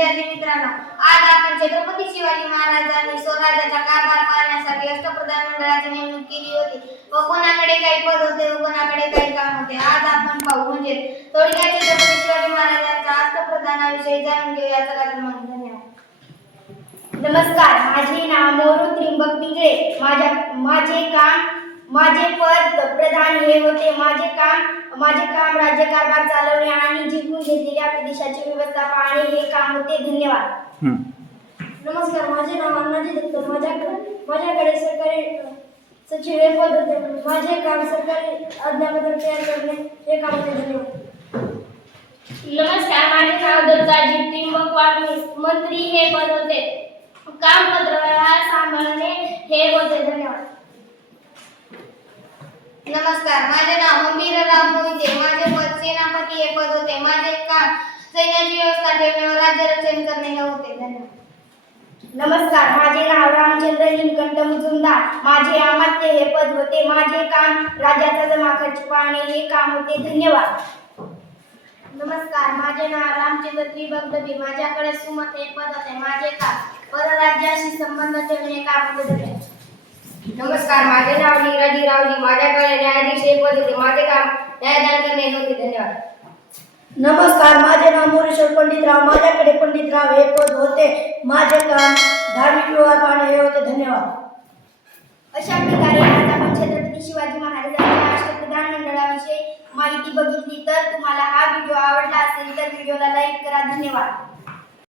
विद्यार्थी मित्रांनो आज आपण छत्रपती शिवाजी महाराजांनी स्वराज्याचा कारभार पाहण्यासाठी अष्टप्रधान मंडळाची नेमणूक केली होती. व कोणाकडे काही पद होते व कोणाकडे काही काम होते. आज आपण पाहू म्हणजे थोडक्यात छत्रपती शिवाजी महाराजांच्या अष्टप्रधानाविषयी जाणून घेऊया. चला तर मग नमस्कार माझे नाव नवरू त्रिंबक पिंगळे. माझ्या माझे काम माझे पद प्रधान हे होते. माझे काम माझे काम राज्यकारभार चालवणे आणि जिंकून घेतलेल्या प्रदेशाची व्यवस्था पाहणे हे काम होते. धन्यवाद. नमस्कार माझे नाव अण्णाजी दत्त. माझ्याकडे माझ्याकडे सरकारी सचिव हे पद होते. माझे काम सरकारी आज्ञापत्र तयार करणे. हे काम होते. धन्यवाद. नमस्कार माझे नाव दत्ताजी त्रिंबक वाटणी मंत्री हे पद होते. काम पत्रव्यवहार सांभाळणे हे होते. धन्यवाद. नमस्कार माझे नाव हंबीरराव मोहिते. माझे पद सेनापती हे पद होते. माझे काम सैन्याची व्यवस्था ठेवणे व राज्य रक्षण करणे हे होते. धन्यवाद. नमस्कार माझे नाव रामचंद्र नीलकंठ मुजुमदार. माझे अमात्य हे पद होते. माझे काम राज्याचा जमा खर्च पाहणे हे काम होते. धन्यवाद. नमस्कार माझे नाव रामचंद्र त्रिभक्तबी माझ्याकडे सुमत हे पद होते. माझे काम परराज्याशी संबंध ठेवणे काम होते. धन्यवाद. नमस्कार. माझे नाव नीराजी रावजी. माझ्याकडे न्यायाधीश हे पद होते. माझे काम न्यायदान करणे होते धन्यवाद नमस्कार. माझे नाव मोरेश्वर पंडितराव. माझ्याकडे पंडितराव हे पद होते. माझे काम धार्मिक व्यवहार पाहणे हे होते. धन्यवाद. अशा प्रकारे आज आपण छत्रपती शिवाजी महाराजांच्या अष्टप्रधान मंडळाविषयी माहिती बघितली. तर तुम्हाला हा व्हिडिओ आवडला असेल तर व्हिडिओला लाईक करा. धन्यवाद.